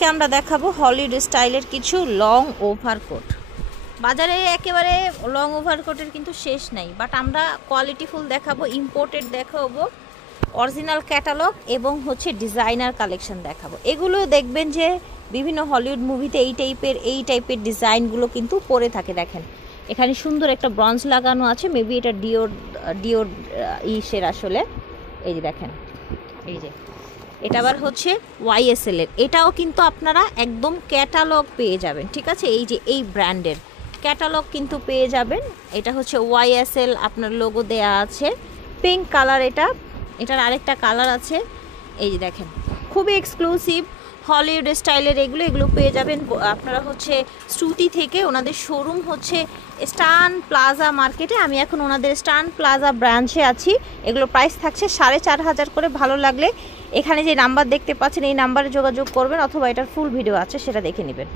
আজকে আমরা দেখাবো হলিউড স্টাইলের কিছু লং ওভারকোট। বাজারে একেবারে লং ওভারকোটের কিন্তু শেষ নাই, বাট আমরা কোয়ালিটিফুল দেখাবো, ইম্পোর্টেড দেখাবো, অরিজিনাল ক্যাটালগ এবং হচ্ছে ডিজাইনার কালেকশন দেখাবো। এগুলো দেখবেন যে বিভিন্ন হলিউড মুভিতে এই টাইপের ডিজাইনগুলো কিন্তু পরে থাকে। দেখেন এখানে সুন্দর একটা ব্রঞ্জ লাগানো আছে, মেবি এটা ডিওর ইসের আসলে। এই যে দেখেন, এই যে এটা আবার হচ্ছে YSL এর, এটাও কিন্তু আপনারা একদম ক্যাটালগ পেয়ে যাবেন, ঠিক আছে। এই যে এই ব্র্যান্ডের ক্যাটালগ কিন্তু পেয়ে যাবেন। এটা হচ্ছে YSL, আপনার লোগো দেয়া আছে, পিঙ্ক কালার। এটার আরেকটা কালার আছে, এই যে দেখেন, খুবই এক্সক্লুসিভ হলিউড স্টাইলের এগুলো পেয়ে যাবেন আপনারা হচ্ছে শ্রুতি থেকে। ওনাদের শোরুম হচ্ছে স্টান প্লাজা মার্কেটে। আমি এখন ওনাদের স্টান প্লাজা ব্রাঞ্চে আছি। এগুলো প্রাইস থাকছে 4500 করে। ভালো লাগলে এখানে যে নাম্বার দেখতে পাচ্ছেন এই নাম্বারে যোগাযোগ করবেন, অথবা এটার ফুল ভিডিও আছে সেটা দেখে নেবেন।